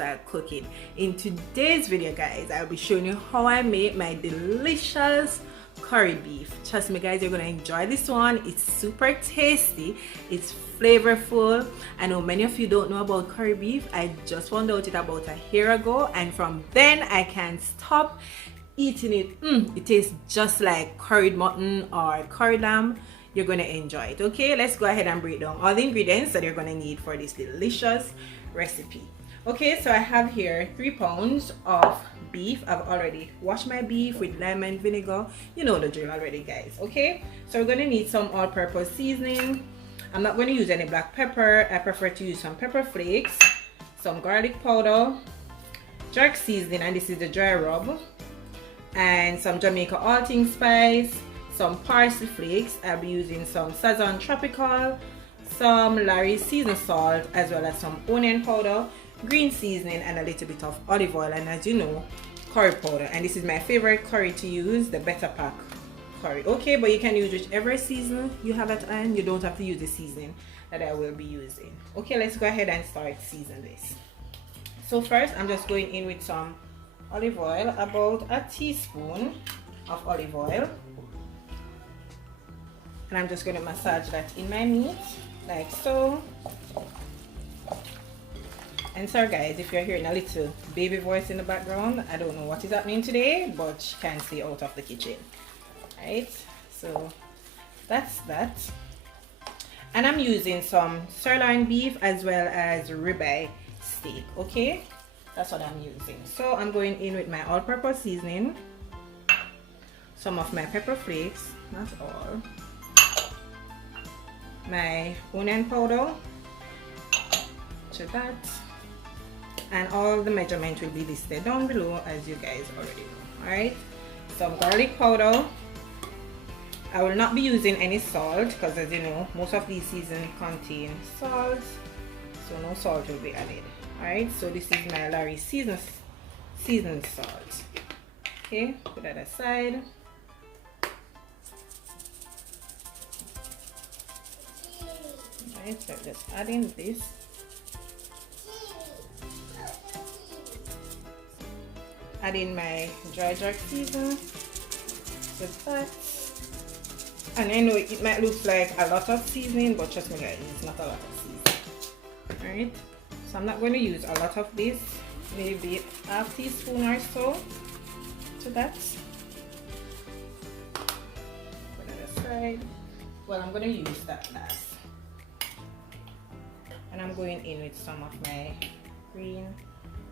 start cooking. In today's video, guys, I'll be showing you how I make my delicious curry beef. Trust me, guys, you're gonna enjoy this one. It's super tasty, it's flavorful. I know many of you don't know about curry beef. I just found out it about a year ago, and from then I can't stop eating it. It tastes just like curried mutton or curried lamb. You're gonna enjoy it. Okay, let's go ahead and break down all the ingredients that you're gonna need for this delicious recipe. Okay, so I have here 3 pounds of beef. I've already washed my beef with lemon vinegar. You know the drill already, guys. Okay, so we're gonna need some all-purpose seasoning. I'm not going to use any black pepper. I prefer to use some pepper flakes, some garlic powder, jerk seasoning, and this is the dry rub, and some Jamaican allspice, some parsley flakes. I'll be using some Sazon Tropical, some Larry's seasoned salt, as well as some onion powder, green seasoning, and a little bit of olive oil, and as you know, curry powder. And this is my favorite curry to use, the Better Pack curry. Okay, but you can use whichever season you have at hand. You don't have to use the seasoning that I will be using. Okay, let's go ahead and start seasoning this. So first, I'm just going in with some olive oil, about a teaspoon of olive oil. And I'm just going to massage that in my meat, like so. And sorry guys, if you're hearing a little baby voice in the background, I don't know what is happening today, but she can't stay out of the kitchen. Right, so that's that. And I'm using some sirloin beef as well as ribeye steak. Okay, that's what I'm using. So I'm going in with my all-purpose seasoning, some of my pepper flakes, not all, my onion powder, to that, and all the measurement will be listed down below, as you guys already know. All right, some garlic powder. I will not be using any salt because, as you know, most of these seasons contain salt, so no salt will be added. All right, so this is my Larry's seasoned salt. Okay, put that aside. Alright, so just add in this. Add in my dry jerk season. Just that. And I know it might look like a lot of seasoning, but trust me guys, it's not a lot of seasoning. Alright, so I'm not going to use a lot of this, maybe half teaspoon or so to that. Put it aside. Well, I'm going to use that last. And I'm going in with some of my green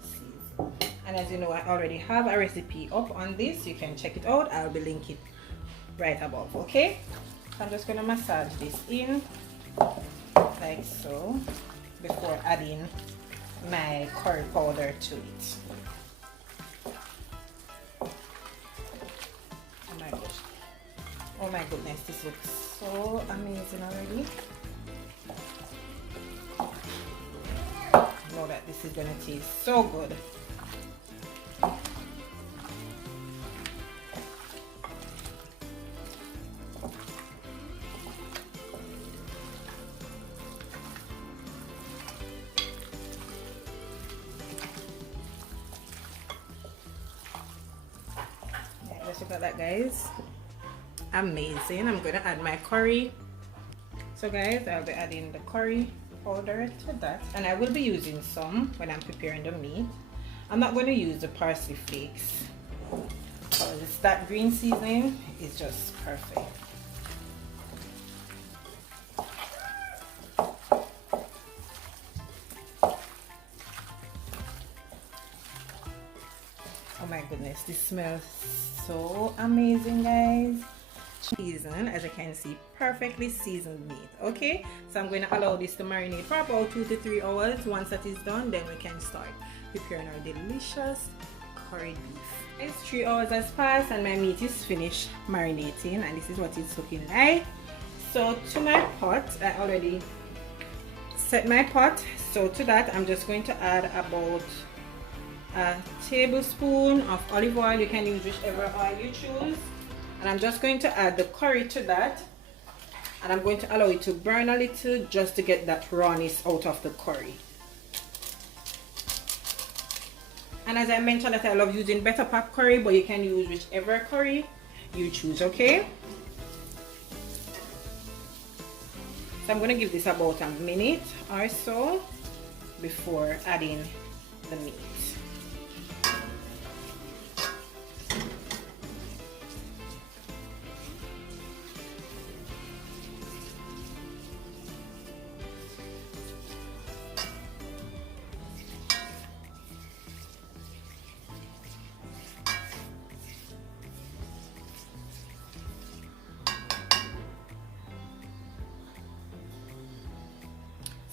seasoning. And as you know, I already have a recipe up on this. You can check it out. I'll be linking right above. Okay, so I'm just going to massage this in like so before adding my curry powder to it. Oh my gosh, oh my goodness, this looks so amazing already. Know that this is gonna taste so good. Yeah, let's look at that, guys. Amazing. I'm gonna add my curry. So guys, I'll be adding the curry powder to that, and I will be using some when I'm preparing the meat. I'm not going to use the parsley flakes because that green seasoning is just perfect. Oh my goodness, this smells so amazing, guys. Seasoned, as you can see, perfectly seasoned meat. Okay, so I'm going to allow this to marinate for about 2 to 3 hours. Once that is done, then we can start preparing our delicious curried beef. It's 3 hours has passed and my meat is finished marinating, and this is what it's looking like. So to my pot, I already set my pot. So to that, I'm just going to add about a tablespoon of olive oil. You can use whichever oil you choose. And I'm just going to add the curry to that, and I'm going to allow it to burn a little just to get that rawness out of the curry. And as I mentioned that I love using Better Pack curry, but you can use whichever curry you choose, okay? So I'm going to give this about a minute or so before adding the meat.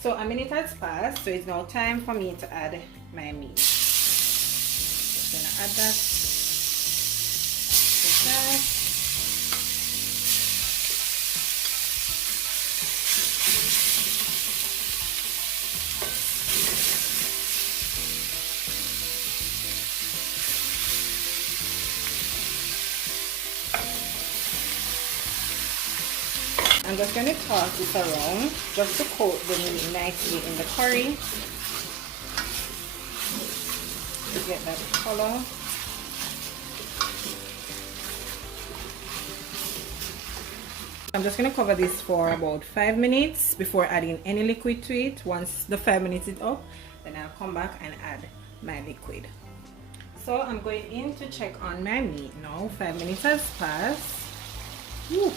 So a minute has passed, so it's now time for me to add my meat. Just gonna add that like that. I'm just going to toss this around just to coat the meat nicely in the curry to get that color. I'm just going to cover this for about 5 minutes before adding any liquid to it. Once the 5 minutes is up, then I'll come back and add my liquid. So I'm going in to check on my meat now. 5 minutes has passed. Woo.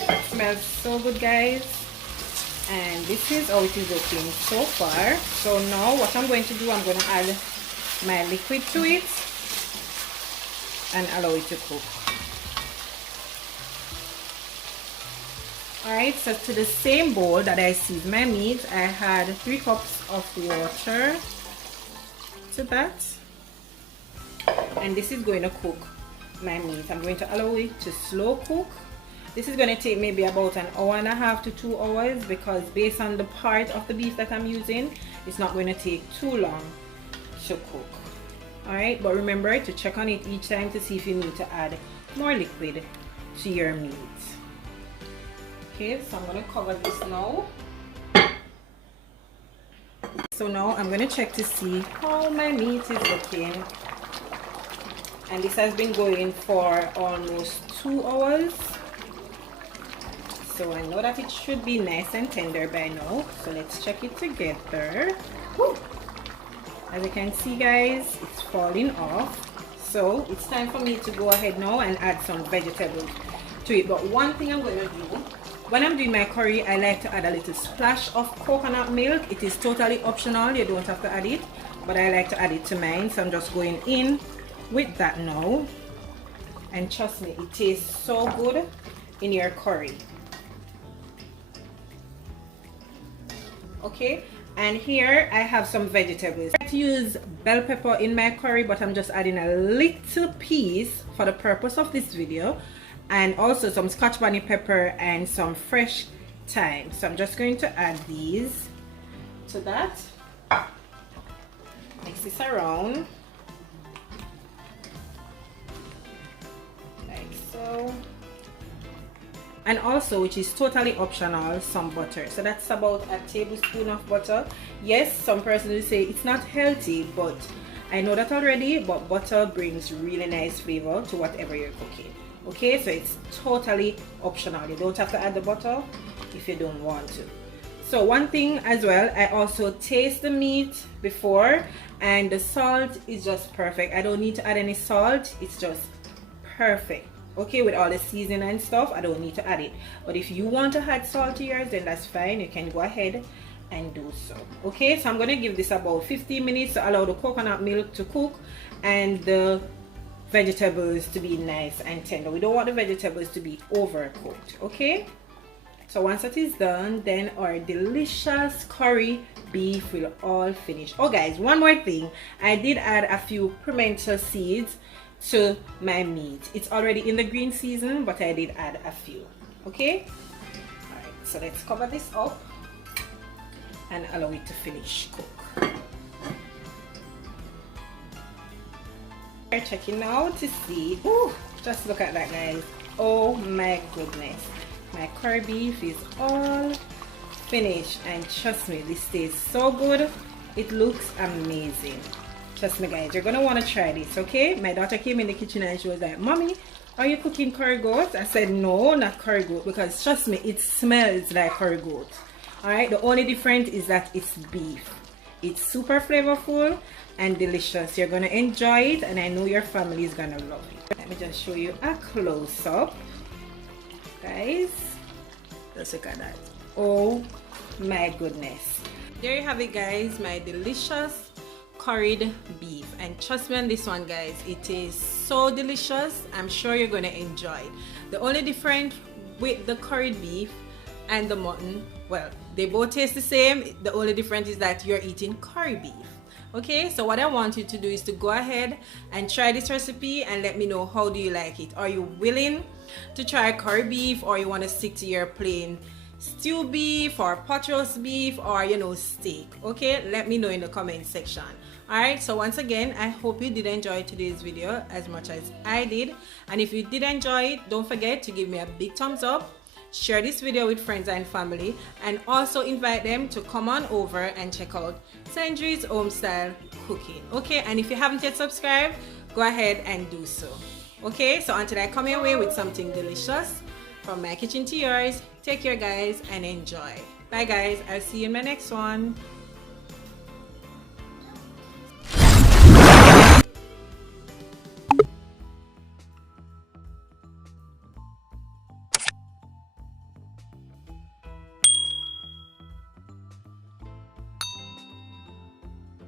It smells so good, guys, and this is how it is looking so far. So now what I'm going to do, I'm going to add my liquid to it and allow it to cook. Alright, so to the same bowl that I seasoned my meat, I had 3 cups of water to that, and this is going to cook my meat. I'm going to allow it to slow cook. This is going to take maybe about 1.5 to 2 hours, because based on the part of the beef that I'm using, it's not going to take too long to cook. Alright, but remember to check on it each time to see if you need to add more liquid to your meat. Okay, so I'm going to cover this now. So now I'm going to check to see how my meat is looking. And this has been going for almost 2 hours. So I know that it should be nice and tender by now. So let's check it together. Woo! As you can see, guys, it's falling off. So it's time for me to go ahead now and add some vegetables to it. But one thing I'm going to do, when I'm doing my curry, I like to add a little splash of coconut milk. It is totally optional. You don't have to add it, but I like to add it to mine. So I'm just going in with that now. And trust me, it tastes so good in your curry. Okay, and here I have some vegetables. I like to use bell pepper in my curry, but I'm just adding a little piece for the purpose of this video, and also some scotch bonnet pepper and some fresh thyme. So I'm just going to add these to that. Mix this around like so. And also, which is totally optional, some butter. So that's about a tablespoon of butter. Yes, some person will say it's not healthy, but I know that already, but butter brings really nice flavor to whatever you're cooking. Okay, so it's totally optional. You don't have to add the butter if you don't want to. So one thing as well, I also taste the meat before, and the salt is just perfect. I don't need to add any salt. It's just perfect. Okay, with all the seasoning and stuff, I don't need to add it. But if you want to add salt to yours, then that's fine. You can go ahead and do so. Okay, so I'm going to give this about 15 minutes to allow the coconut milk to cook and the vegetables to be nice and tender. We don't want the vegetables to be overcooked. Okay, so once that is done, then our delicious curry beef will all finish. Oh guys, one more thing, I did add a few pimento seeds to my meat. It's already in the green season, but I did add a few. Okay, all right, so let's cover this up and allow it to finish cook. We're checking now to see. Ooh, just look at that, guys. Oh my goodness, my curry beef is all finished, and trust me, this tastes so good. It looks amazing. Trust me guys, you're gonna want to try this. Okay, my daughter came in the kitchen and she was like, "Mommy, are you cooking curry goat?" I said, "No, not curry goat," because trust me, it smells like curry goat. All right, the only difference is that it's beef. It's super flavorful and delicious. You're gonna enjoy it, and I know your family is gonna love it. Let me just show you a close-up, guys. Just look at that. Oh my goodness. There you have it guys, my delicious curried beef. And trust me on this one guys, it is so delicious. I'm sure you're gonna enjoy it. The only difference with the curried beef and the mutton, well, they both taste the same. The only difference is that you're eating curry beef. Okay, so what I want you to do is to go ahead and try this recipe and let me know how do you like it. Are you willing to try curry beef, or you want to stick to your plain stew beef or pot roast beef, or you know, steak? Okay, let me know in the comment section. Alright, so once again, I hope you did enjoy today's video as much as I did, and if you did enjoy it, don't forget to give me a big thumbs up, share this video with friends and family, and also invite them to come on over and check out Sandry's Home Style Cooking. Okay, and if you haven't yet subscribed, go ahead and do so. Okay, so until I come your way with something delicious from my kitchen to yours, take care guys and enjoy. Bye guys, I'll see you in my next one.